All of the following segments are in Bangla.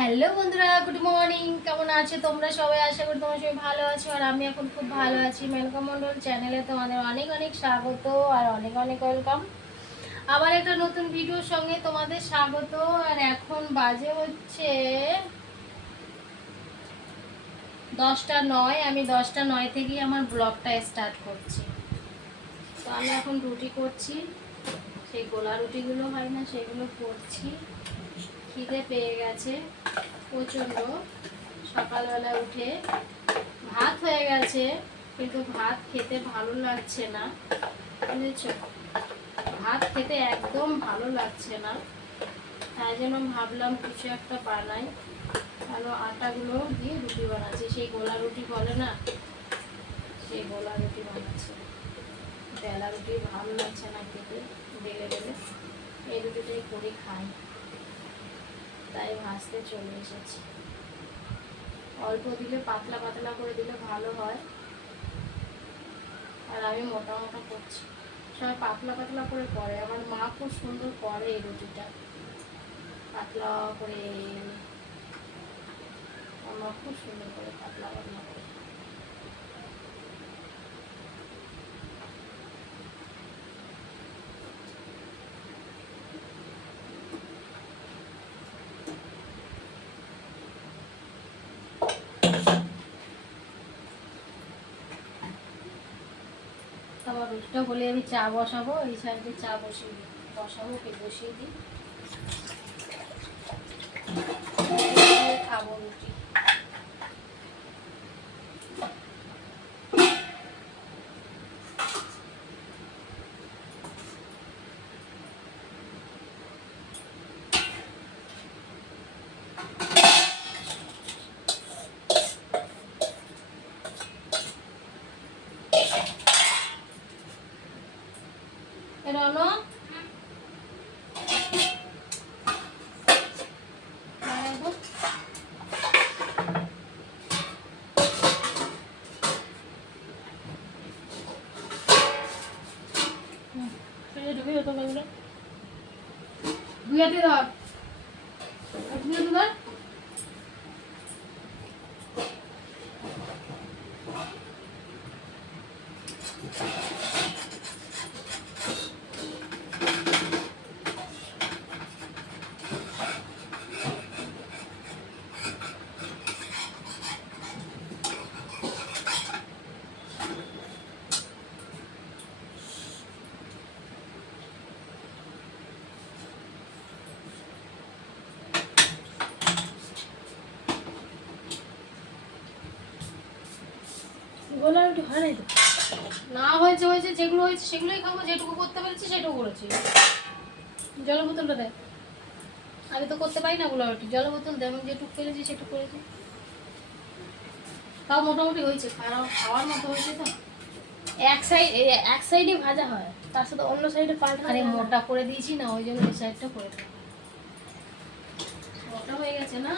হ্যালো বন্ধুরা, গুড মর্নিং। কেমন আছো তোমরা সবাই? আশা করি তোমরা সবাই ভালো আছো আর আমি এখন খুব ভালো আছি। মেনকা মণ্ডল চ্যানেলে তোমাদের অনেক অনেক স্বাগত আর অনেক অনেক ওয়েলকাম। আবার একটা নতুন ভিডিওর সঙ্গে তোমাদের স্বাগত। আর এখন বাজে হচ্ছে 10টা 9। আমি 10টা 9 থেকেই আমার ব্লগটা স্টার্ট করছি। তো আমি এখন রুটি করছি, সেই গোলা রুটিগুলো হয় না সেগুলো করছি। খিদে পেয়ে গেছে প্রচণ্ড। সকালবেলা উঠে ভাত হয়ে গেছে, কিন্তু ভাত খেতে ভালো লাগছে না, বুঝেছো? ভাত খেতে একদম ভালো লাগছে না, তাই জন্য ভাবলাম কিছু একটা বানাই। ভালো আটাগুলো দিয়ে রুটি বানাচ্ছি, সেই গোলা রুটি বলে না, সেই গোলা রুটি বানাচ্ছি। বেলা রুটি ভালো লাগছে না খেতে, বেলে বেলে এই রুটিটাই করে খাই, তাই ভাজতে চলে এসেছি। অল্প দিলে, পাতলা পাতলা করে দিলে ভালো হয়, আর আমি মোটা মোটা করছি। সবাই পাতলা পাতলা করে করে, আমার মা খুব সুন্দর করে এই রুটিটা, পাতলা করে। আমার মা খুব সুন্দর করে পাতলা পাতলা করে। তারপর রুটিটা বলে আমি চা বসাবো, এই সাইডে চা বসিয়ে দিই, বসাবো কি বসিয়ে দিই, খাবো রুটি। রনো, ধুয়াতে ধর, ধুয়াতে ধর। গোলা রুটি হয় নাই তো, না হয়েছে হয়েছে, যেগুলো হয়েছে সেগুলোই খাবো, যেটুকু করতে পেরেছি সেটুকু করেছি। জলের বোতলটা দেয়, আমি তো করতে পারি না গোলা রুটি, জলের বোতল দেয়, আমি যেটুকু পেরেছি সেটুকু করেছি। তাও মোটামুটি হয়েছে, খাওয়ার মতো হয়েছে। তো এক সাইডে ভাজা হয়, তার সাথে অন্য সাইডে পাল্টা, আরে মোটা করে দিয়েছি না, ওই জন্য এই সাইডটা করে দেবো, মোটা হয়ে গেছে না।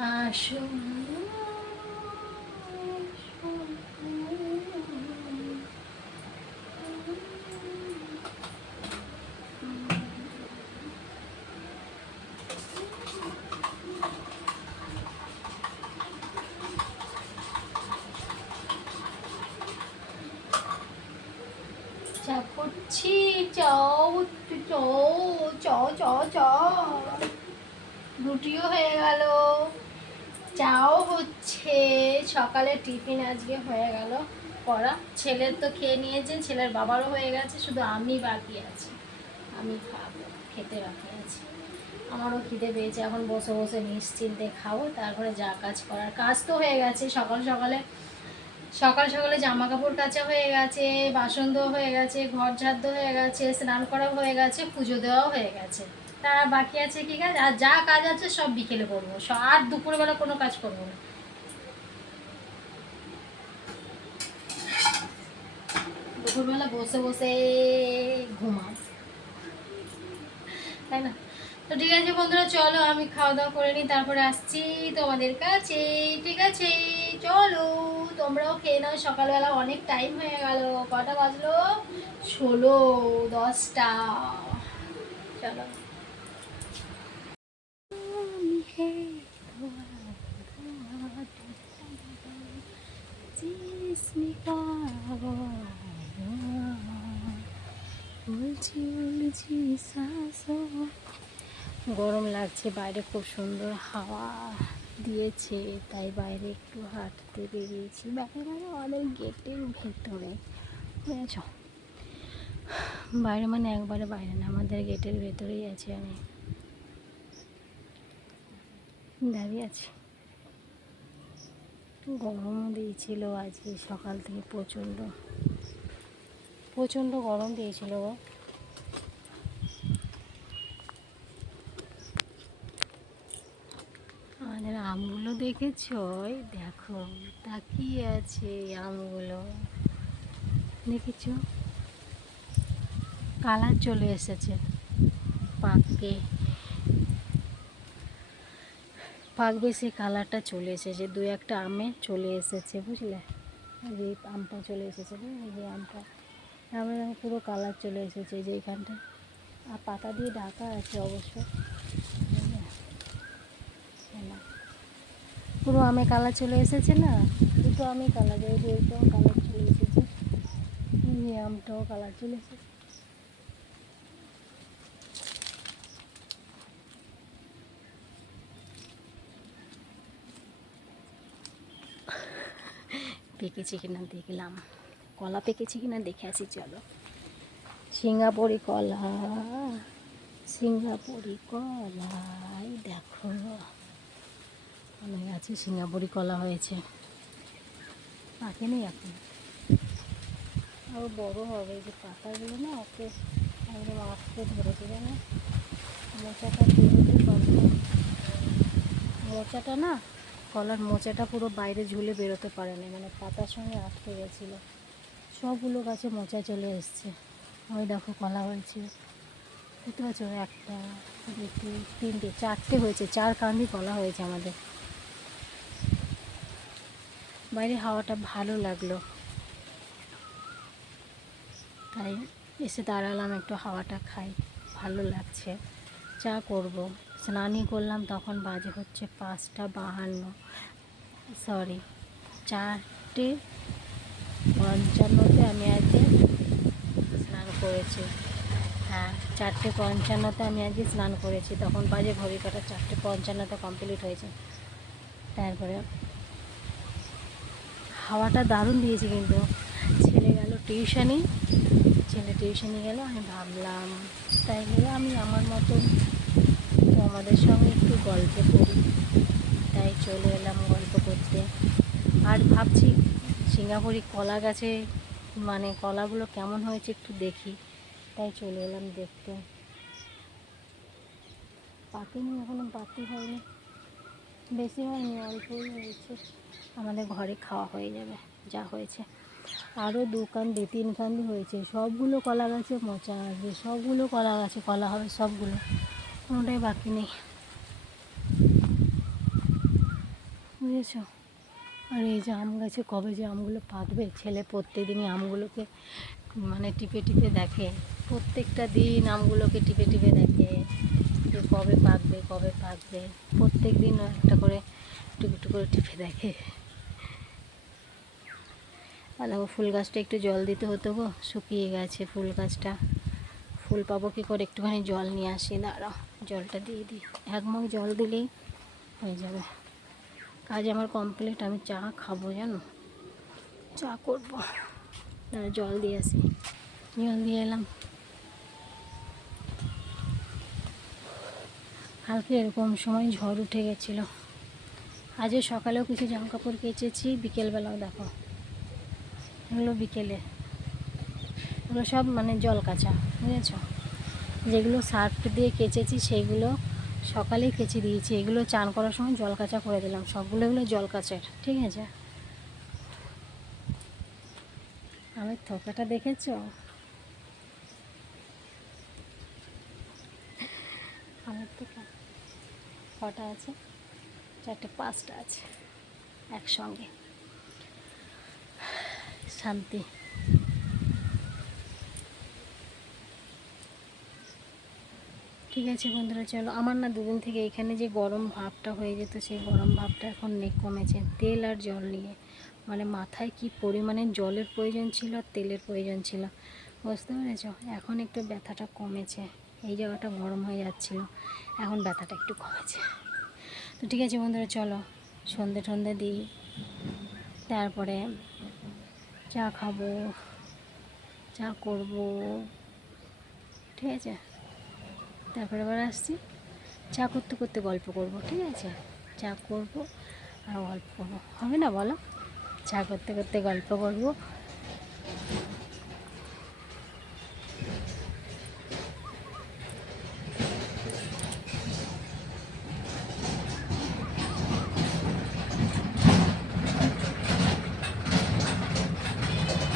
আসো চা করছি, চাও চাও চাও চাও চাও। রুটিও হয়ে গেল, চাও হচ্ছে, সকালে টিফিন আজকে হয়ে গেল করা। ছেলের তো খেয়ে নিয়েছে, ছেলের বাবারও হয়ে গেছে, শুধু আমি বাকি আছি, আমি খাবো, খেতে বাকি আছে। আমারও খিদে পেয়েছে, এখন বসে বসে নিশ্চিন্তে খাবো, তারপরে যা কাজ করার। কাজ তো হয়ে গেছে সকাল সকালে জামা কাপড় কাচা হয়ে গেছে, বাসন ধোয়া হয়ে গেছে, ঘর ঝাড় হয়ে গেছে, স্নান করা হয়ে গেছে, পুজো দেওয়াও হয়ে গেছে। তার বাকি আছে কি কাজ? আর যা কাজ আছে সব বিকেলে করবো, আর দুপুরবেলা কোনো কাজ করবো না। দুপুরবেলা বসে বসে ঘুমাও, তাই না? তো ঠিক আছে বন্ধুরা, চলো আমি খাওয়া দাওয়া করে নিই, তারপরে আসছি তোমাদের কাছে। ঠিক আছে, চলো তোমরাও খেয়ে নাও, সকালবেলা অনেক টাইম হয়ে গেল। কটা বাজলো? 10:30। চলো। গরম লাগছে, বাইরে খুব সুন্দর হাওয়া দিয়েছে, তাই বাইরে একটু হাঁটতে বেরিয়েছি। বাইরে মানে আমাদের গেটের ভেতরে, বুঝেছ? বাইরে মানে একবারে বাইরে না, আমাদের গেটের ভেতরেই আছি আমি, দাঁড়িয়ে আছি। গরমও দিয়েছিল আজকে সকাল থেকে, প্রচণ্ড গরম দিয়েছিল গো। আমাদের আমগুলো দেখেছো? ওই দেখো তাকিয়ে আছে আমগুলো, দেখেছো? কালার চলে এসেছে, পাকবে সে কালারটা চলে এসেছে, দু একটা আমে চলে এসেছে, বুঝলে? যে আমটা চলে এসেছে, এই যে আমটা আমার পুরো কালার চলে এসেছে, যে এইখানটা। আর পাতা দিয়ে ঢাকা আছে অবশ্য, পুরো আমে কালার চলে এসেছে না, দুটো আমি কালার, এই যে এইটাও কালার চলে এসেছে, এই আমটাও কালার চলে এসেছে। পেকেছে কিনা দেখলাম, কলা পেকেছে কিনা দেখে আসি, চলো। সিঙ্গাপুরি কলা, এই দেখো অনেক আছে, সিঙ্গাপুরি কলা হয়েছে, পাকেনি এখন, আরও বড় হবে। এই যে পাতাগুলো না ওকে একদম আটকে ধরেছে, জানো? মোচাটা বেরোতেই পারবে না, মোচাটা না, কলার মোচাটা পুরো বাইরে ঝুলে বেরোতে পারে না, মানে পাতার সঙ্গে আটকে গেছিলো। সবগুলো গাছে মোচা চলে এসছে। ওই দেখো কলা হয়েছে, দেখতে পাচ্ছ? একটা, দুটো, তিনটে, চারটে হয়েছে, 4 কান্দি কলা হয়েছে আমাদের। বাইরে হাওয়াটা ভালো লাগলো, তাই এসে দাঁড়ালাম, একটু হাওয়াটা খাই, ভালো লাগছে। চা করব, স্নানই করলাম, তখন বাজে হচ্ছে 5:52, সরি 4:55 আমি আজকে স্নান করেছি। হ্যাঁ, 4:55 আমি আজকে স্নান করেছি, তখন বাজে ঘড়ি কাটা 4:55 কমপ্লিট হয়েছে। তারপরে হাওয়াটা দারুণ দিয়েছে, কিন্তু ছেলে গেল টিউশনি গেল, আমি ভাবলাম তাই গেলে আমি আমার মতন আমাদের সঙ্গে একটু গল্প করি, তাই চলে এলাম গল্প করতে। আর ভাবছি সিঙ্গাপুরি কলা গাছে মানে কলাগুলো কেমন হয়েছে একটু দেখি, তাই চলে এলাম দেখতে। পাকেনি এখনো, পাতি হয়নি, বেশি হয়নি, অল্পই হয়েছে, আমাদের ঘরে খাওয়া হয়ে যাবে যা হয়েছে। আরও 2-3 কান্দি হয়েছে, সবগুলো কলা গাছে মোচা আসবে, সবগুলো কলা গাছে কলা হবে, সবগুলো, কোনোটাই বাকি নেই। বুঝেছ? আর এই যে আম গাছে কবে যে আমগুলো পাকবে, ছেলে প্রত্যেকদিনই আমগুলোকে মানে টিপে টিপে দেখে, প্রত্যেকটা দিন আমগুলোকে টিপে টিপে দেখে যে কবে পাকবে কবে পাকবে, প্রত্যেক দিন একটা করে একটু একটু করে টিপে দেখে। আর দেখো ফুল গাছটা একটু জল দিতে হতো গো, শুকিয়ে গেছে ফুল গাছটা, ফুল পাবো কী করে, একটুখানি জল নিয়ে আসি, দাঁড়াও জলটা দিয়ে দিই, এক মগ জল দিলেই হয়ে যাবে। কাজ আমার কমপ্লিট, আমি চা খাবো জানো, চা করবো, জল দিয়ে আসি, জল দিয়ে এলাম। কালকে এরকম সময় ঝড় উঠে গেছিলো, আজও সকালেও কিছু জামাকাপড় কেচেছি, বিকেলবেলাও দেখো, এগুলো বিকেলে, এগুলো সব মানে জল কাচা, বুঝেছ? যেগুলো সার্ফ দিয়ে কেচেছি সেইগুলো সকালেই কেচে দিয়েছি, এগুলো চান করার সময় জল কাচা করে দিলাম, সবগুলো এগুলো জল কাচার, ঠিক আছে? আমার থোকাটা দেখেছো? আমার তো কটা আছে, 4টে 5টা আছে একসঙ্গে, শান্তি। ঠিক আছে বন্ধুরা, চলো, আমার না দুদিন থেকে এখানে যে গরম ভাবটা হয়ে যেত, সেই গরম ভাবটা এখন কমেছে, তেল আর জল নিয়ে, মানে মাথায় কি পরিমাণে জলের প্রয়োজন ছিল আর তেলের প্রয়োজন ছিল, বুঝতে পেরেছ? এখন একটু ব্যথাটা কমেছে, এই জায়গাটা গরম হয়ে যাচ্ছিলো, এখন ব্যথাটা একটু কমেছে। তো ঠিক আছে বন্ধুরা, চলো সন্ধে টন্ধে দিই, তারপরে চা খাবো, চা করবো, ঠিক আছে? তারপরে আবার আসছি, চা করতে করতে গল্প করব, ঠিক আছে? চা করব আর গল্প করবো, হবে না বলো? চা করতে করতে গল্প করব।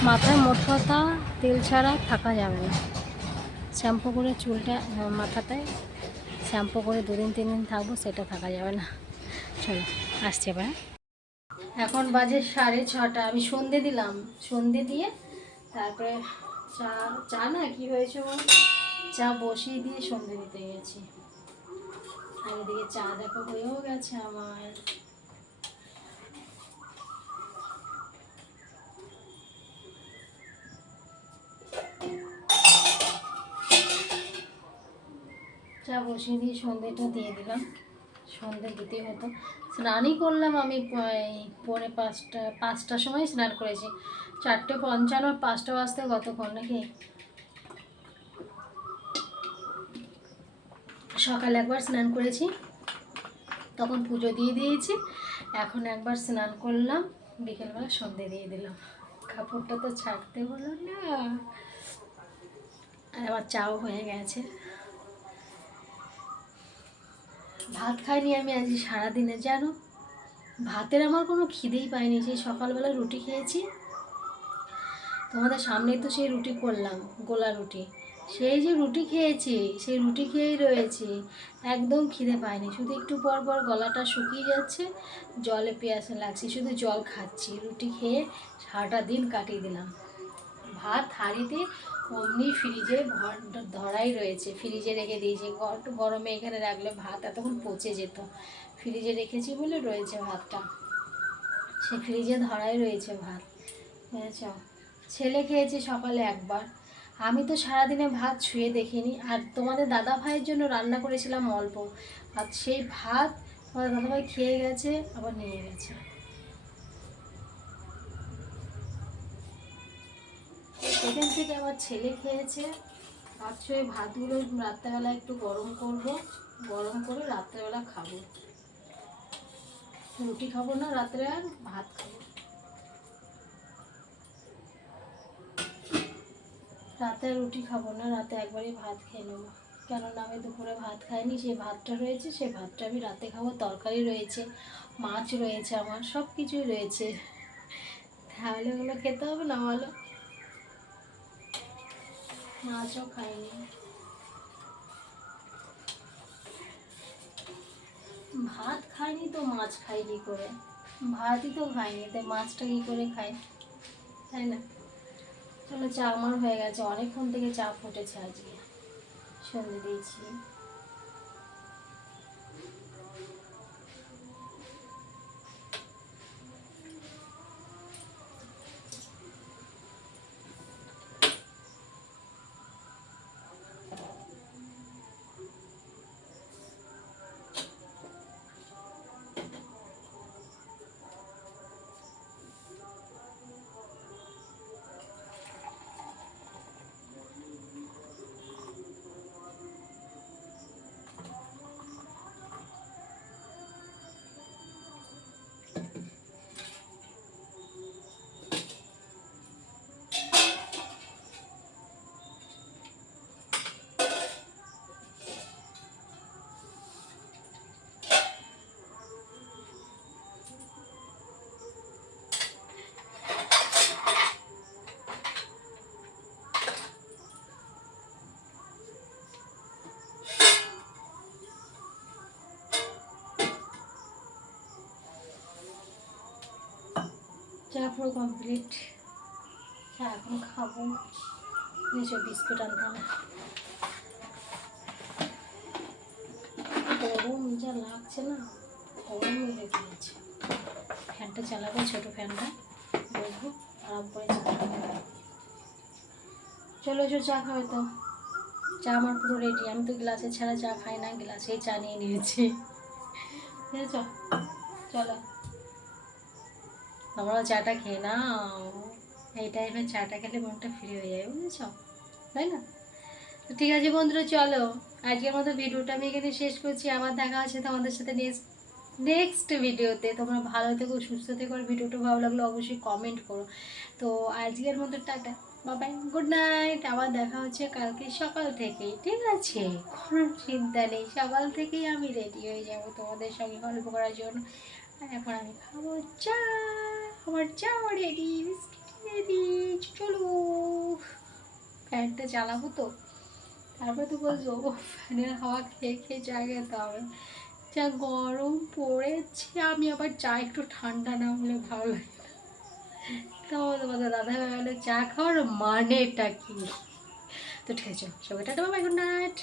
মাথায় মোট কথা তেল ছাড়া থাকা যাবে না, শ্যাম্পু করে চুলটা মাথাটায় শ্যাম্পু করে 2 দিন 3 দিন থাকবো, সেটা থাকা যাবে না। চলো আসছে এবার। এখন বাজে 6:30, আমি সন্ধে দিলাম, সন্ধে দিয়ে তারপরে চা, চা না কি হয়েছে বল, চা বসিয়ে দিয়ে সন্ধে দিতে গেছি, আর এদিকে চা দেখো হয়েও গেছে আমার। চা বসিয়ে দিয়ে সন্ধেটা দিয়ে দিলাম, সন্ধে দিতে হতো, স্নানই করলাম আমি 5:45টার সময় স্নান করেছি, 4:55, 5টা বাজতে কতক্ষণ নাকি। সকালে একবার স্নান করেছি, তখন পুজো দিয়ে দিয়েছি, এখন একবার স্নান করলাম, বিকেলবেলা সন্ধে দিয়ে দিলাম, কাপড়টা তো ছাড়তে হলো না, আর আমার চাও হয়ে গেছে। ভাত খাইনি আমি আজ সারাদিনে, জানো ভাতের আমার কোনো খিদেই পাইনি, সেই সকালবেলা রুটি খেয়েছি, তোমাদের সামনেই তো সেই রুটি করলাম, গোলা রুটি, সেই যে রুটি খেয়েছি সেই রুটি খেয়েই রয়েছি, একদম খিদে পাইনি, শুধু একটু পর পর গলাটা শুকিয়ে যাচ্ছে, জলে পিয়াসে লাগছে, শুধু জল খাচ্ছি, রুটি খেয়ে সারাটা দিন কাটিয়ে দিলাম। ভাত হাঁড়িতে অমনি ফ্রিজে ধরাই রয়েছে, ফ্রিজে রেখে দিয়েছি, গরমে এখানে রাখলে ভাত এতক্ষণ পচে যেত, ফ্রিজে রেখেছি বলে রয়েছে ভাতটা, সে ফ্রিজে ধরাই রয়েছে ভাত, বুঝেছ? ছেলে খেয়েছে সকালে একবার, আমি তো সারাদিনে ভাত ছুঁয়ে দেখিনি, আর তোমাদের দাদা ভাইয়ের জন্য রান্না করেছিলাম অল্প, আর সেই ভাত তোমাদের দাদাভাই খেয়ে গেছে, আবার নিয়ে গেছে। সেখান থেকে আমার ছেলে খেয়েছে, ভাবছি ওই ভাতগুলো রাত্রেবেলা একটু গরম করব, গরম করে রাত্রেবেলা খাবো, রুটি খাবো না রাত্রে, আর ভাত খাবো, রাতে রুটি খাবো না, রাতে একবারই ভাত খেয়ে নেবো, কেননা আমি দুপুরে ভাত খাইনি, সেই ভাতটা রয়েছে, সেই ভাতটা আমি রাতে খাবো, তরকারি রয়েছে, মাছ রয়েছে, আমার সব কিছুই রয়েছে, তাহলে ওগুলো খেতে হবে না বলো? মাছও খাইনি, ভাত খাইনি তো মাছ খাই কি করে, ভাতই তো খাইনি, তাই মাছটা কী করে খাই, তাই না? চলো, চা আমার হয়ে গেছে, অনেকক্ষণ থেকে চা ফুটেছে, আজকে সন্ধে দিয়েছি। চা পুরো কমপ্লিট, চা এখন খাবো। এসব বিস্কুট আনতে হবে, গরম যা লাগছে না, গরম হয়ে গিয়েছে। ফ্যানটা চালাবো, ছোটো ফ্যানটা বসবো, আরাম করে চা খাবো। চলো চা খাবে তো। চা আমার পুরো রেডি, আমি তো গ্লাসে ছাড়া চা খাই না, গ্লাসেই চা নিয়ে নিয়েছি, বুঝেছ? চলো তোমরাও চাটা খেয়ে নাও, এই টাইমে চাটা খেলে মনটা ফ্রি হয়ে যায়, বুঝেছ, তাই না? তো ঠিক আছে বন্ধুরা, চলো আজকের মতো ভিডিওটা আমি এখানে শেষ করছি। আবার দেখা আছে তোমাদের সাথে নেক্সট ভিডিওতে। তোমরা ভালো থেকো, সুস্থ থেকো, আর ভিডিওটা ভালো লাগলে অবশ্যই কমেন্ট করো। তো আজকের মতো টাটা, বাবাই, গুড নাইট। আবার দেখা হচ্ছে কালকে সকাল থেকেই, ঠিক আছে? কোনো চিন্তা নেই, সকাল থেকেই আমি রেডি হয়ে যাবো তোমাদের সঙ্গে গল্প করার জন্য। আর এখন আমি খাবো চা, আমার চা রেডি, বিস্কিট রেডি। চলো ফ্যানটা চালাবো তো, তারপরে তো বলছো ফ্যানের হাওয়া খেয়ে খেয়ে চা খেতে হবে। যা গরম পড়েছে, আমি আবার চা একটু ঠান্ডা না হলে ভালো লাগে না। তো তোমাদের দাদা ভাই চা খাওয়ার মানেটা কি? তো ঠিক আছে, সবাই টাটা, বাই, গুড নাইট।